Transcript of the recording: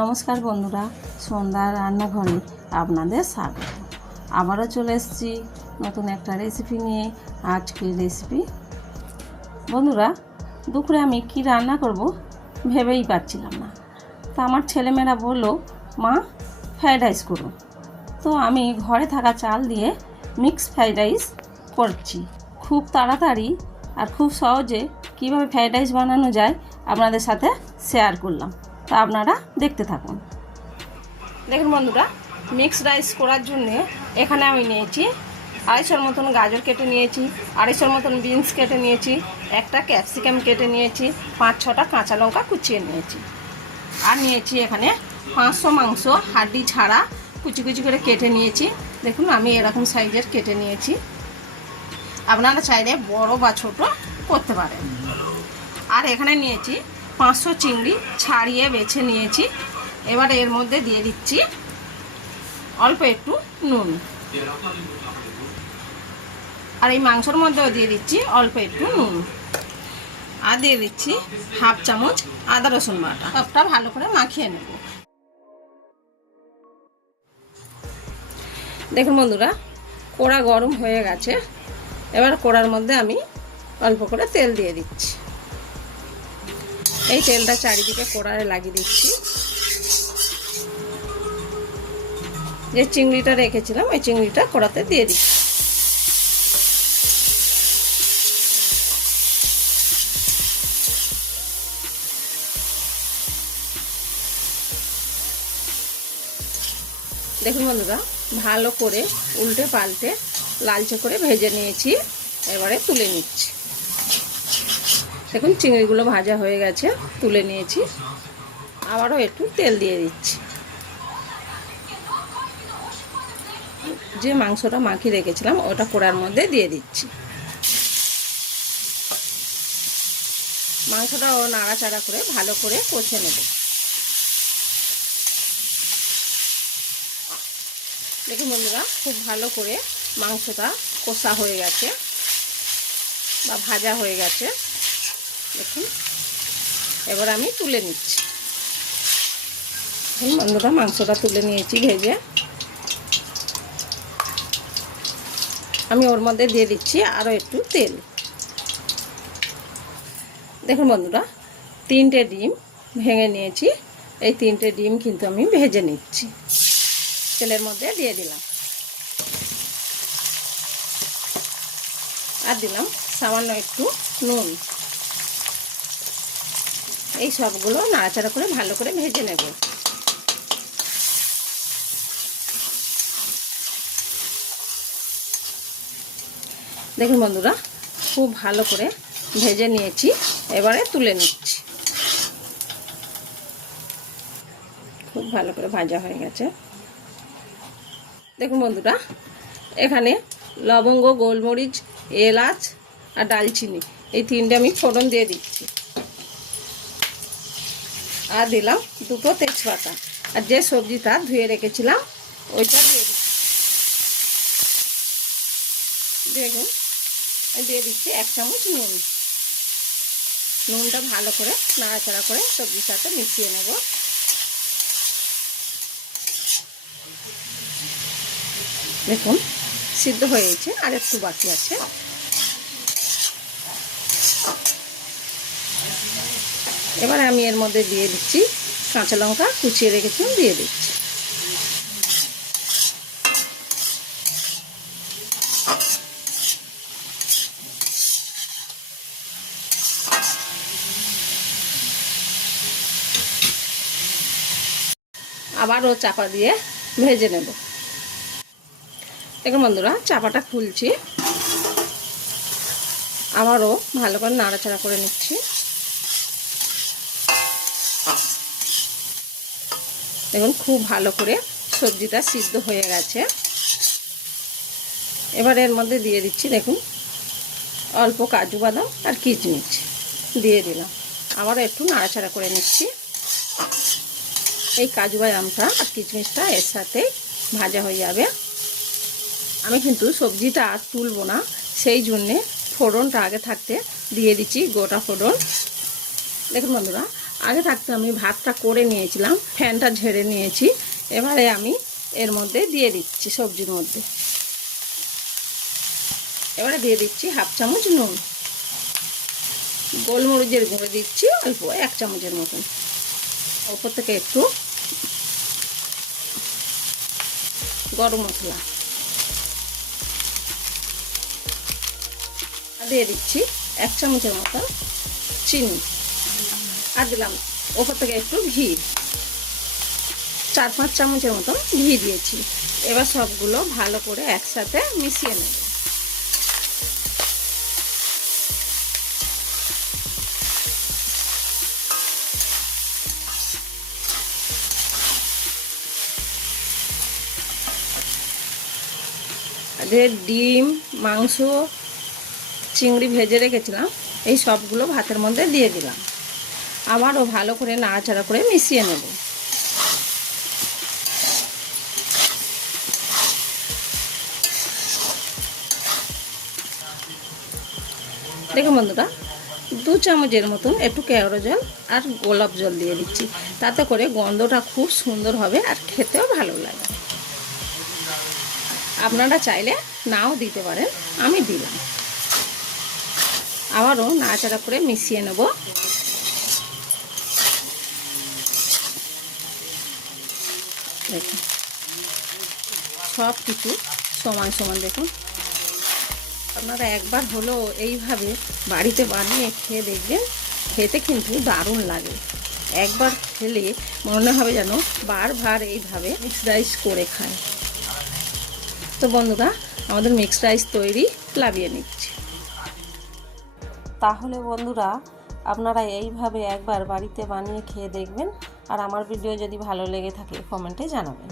নমস্কার বন্ধুরা, সন্ধ্যার রান্নাঘরে আপনাদের স্বাগত। আবারও চলে এসেছি নতুন একটা রেসিপি নিয়ে। আজকের রেসিপি বন্ধুরা, দুপুরে আমি কি রান্না করব ভেবেই পাচ্ছিলাম না। তা আমার ছেলেমেয়েরা বলল, মা ফ্রাইড রাইস করুন তো আমি ঘরে থাকা চাল দিয়ে মিক্স ফ্রাইড রাইস করছি। খুব তাড়াতাড়ি আর খুব সহজে কীভাবে ফ্রাইড রাইস বানানো যায় আপনাদের সাথে শেয়ার করলাম। তা আপনারা দেখতে থাকুন। দেখুন বন্ধুরা মিক্স রাইস করার জন্য এখানে আমি নিয়েছি আড়াইশোর মতন গাজর কেটে নিয়েছি, আড়াইশোর মতন বিনস কেটে নিয়েছি, একটা ক্যাপসিকাম কেটে নিয়েছি, পাঁচ ছটা কাঁচা লঙ্কা কুচিয়ে নিয়েছি। আর নিয়েছি এখানে পাঁচশো মাংস হাড্ডি ছাড়া কুচি কুচি করে কেটে নিয়েছি। দেখুন, আমি এরকম সাইজের কেটে নিয়েছি। আপনারা চাইলে বড় বা ছোট করতে পারেন। আর এখানে নিয়েছি পাঁচশো চিংড়ি ছাড়িয়ে বেছে নিয়েছি। এবার এর মধ্যে দিয়ে দিচ্ছি অল্প একটু নুন। আর এই মাংসর মধ্যেও দিয়ে দিচ্ছি অল্প একটু নুন। আর দিয়ে দিচ্ছি হাফ চামচ আদা রসুন বাটা। সবটা ভালো করে মাখিয়ে নেব। দেখুন বন্ধুরা, কোড়া গরম হয়ে গেছে। এবার কোড়ার মধ্যে আমি অল্প করে তেল দিয়ে দিচ্ছি। এই তেলটা চারিদিকে কোড়ায় লাগিয়ে দিচ্ছি। যে চিংড়িটা রেখেছিলাম, ওই চিংড়িটা কোড়াতে দিয়ে দিচ্ছি। দেখুন বন্ধুরা, ভালো করে উল্টে পাল্টে লালচে করে ভেজে নিয়েছি, এবারে তুলে নিচ্ছি। দেখুন, চিংড়িগুলো ভাজা হয়ে গেছে, তুলে নিয়েছি। আবারও একটু তেল দিয়ে দিচ্ছি। যে মাংসটা মাখিয়ে রেখেছিলাম, ওটা কোড়ার মধ্যে দিয়ে দিচ্ছি। মাংসটাও নাড়াচাড়া করে ভালো করে কষে নেব। দেখুন বন্ধুরা, খুব ভালো করে মাংসটা কষা হয়ে গেছে বা ভাজা হয়ে গেছে। দেখুন। এবার আমি তুলে নিচ্ছি। বন্ধুরা, মাংসটা তুলে নিয়েছি ভেজে। আমি ওর মধ্যে দিয়ে দিচ্ছি আরও একটু তেল। দেখুন বন্ধুরা, তিনটে ডিম ভেঙে নিয়েছি। এই তিনটে ডিম কিন্তু আমি ভেজে নিচ্ছি। তেলের মধ্যে দিয়ে দিলাম। আর দিলাম সামান্য একটু নুন। এই সবগুলো নাড়াচাড়া করে ভালো করে ভেজে নেব। দেখুন বন্ধুরা, খুব ভালো করে ভেজে নিয়েছি, এবারে তুলে নিচ্ছি। খুব ভালো করে ভাজা হয়ে গেছে। দেখুন বন্ধুরা, এখানে লবঙ্গ, গোলমরিচ, এলাচ আর ডালচিনি, এই তিনটে আমি ফোড়ন দিয়ে দিচ্ছি। আর দিলাম দুটো তেজপাতা। আর যে সবজিটা ধুয়ে রেখেছিলাম, ওইটা দিয়ে দিচ্ছি। দেখুন দিয়ে দিচ্ছি এক চামচ নুন। নুনটা ভালো করে নাড়াচাড়া করে সবজির সাথে মিশিয়ে নেব। দেখুন, সিদ্ধ হয়ে গেছে, আর একটু বাকি আছে। এবার আমি এর মধ্যে দিয়ে দিচ্ছি কাঁচা লঙ্কা, কুচিয়ে রেখেছিলাম, দিয়ে দিচ্ছি। আবারও চাপা দিয়ে ভেজে নেব। দেখুন বন্ধুরা, চাপাটা খুলছি। আবারও ভালো করে নাড়াচাড়া করে নিচ্ছি। দেখুন, খুব ভালো করে সবজিটা সিদ্ধ হয়ে গেছে। এবার এর মধ্যে দিয়ে দিচ্ছি, দেখুন, অল্প কাজু বাদাম আর কিচমিচ দিয়ে দিলাম। আবারও একটু নাড়াচাড়া করে নিচ্ছি। এই কাজু বাদামটা আর কিচমিচটা এর সাথে ভাজা হয়ে যাবে। আমি কিন্তু সবজিটা আর তুলবো না, সেই জন্যে ফোড়নটা আগে থাকতে দিয়ে দিচ্ছি, গোটা ফোড়ন। দেখুন বন্ধুরা আগে থাকতে আমি ভাতটা করে নিয়েছিলাম, ফ্যানটা ঝেড়ে নিয়েছি। এবারে আমি এর মধ্যে দিয়ে দিচ্ছি সবজির মধ্যে। এবারে দিয়ে দিচ্ছি হাফ চামচ নুন। গোলমরিচের গুঁড়ো দিচ্ছি অল্প এক চামচের মতন। ওপর থেকে একটু গরম মশলা। দিয়ে দিচ্ছি এক চামচের মতো চিনি। আর দিলাম ওপর থেকে একটু ঘি। চার পাঁচ চামচের মতো ঘি দিয়েছি। এবার সবগুলো ভালো করে একসাথে মিশিয়ে নেব। ডিম, মাংস, চিংড়ি ভেজে রেখেছিলাম। এই সবগুলো ভাতের মধ্যে দিয়ে দিলাম। আবারও ভালো করে নাড়াচাড়া করে মিশিয়ে নেব। দেখুন বন্ধুরা, দু চামচের মতন একটু কেওড়া জল আর গোলাপ জল দিয়ে দিচ্ছি। তাতে করে গন্ধটা খুব সুন্দর হবে আর খেতেও ভালো লাগে। আপনারা চাইলে নাও দিতে পারেন, আমি দিলাম। আবারও নাড়াচাড়া করে মিশিয়ে নেব। দেখুন। সব কিছু সমান সমান দেখুন। আপনারা একবার হলেও এইভাবে বাড়িতে বানিয়ে খেয়ে দেখবেন, খেতে কিন্তু দারুণ লাগে। একবার খেলে মনে হবে যেন বারবার এইভাবে মিক্স রাইস করে খায় তো বন্ধুরা, আমাদের মিক্সড রাইস তৈরি লাভিয়ে নিচ্ছে। তাহলে বন্ধুরা, আপনারা এইভাবে একবার বাড়িতে বানিয়ে খেয়ে দেখবেন আর আমার ভিডিও যদি ভালো লেগে থাকে কমেন্টে জানাবেন।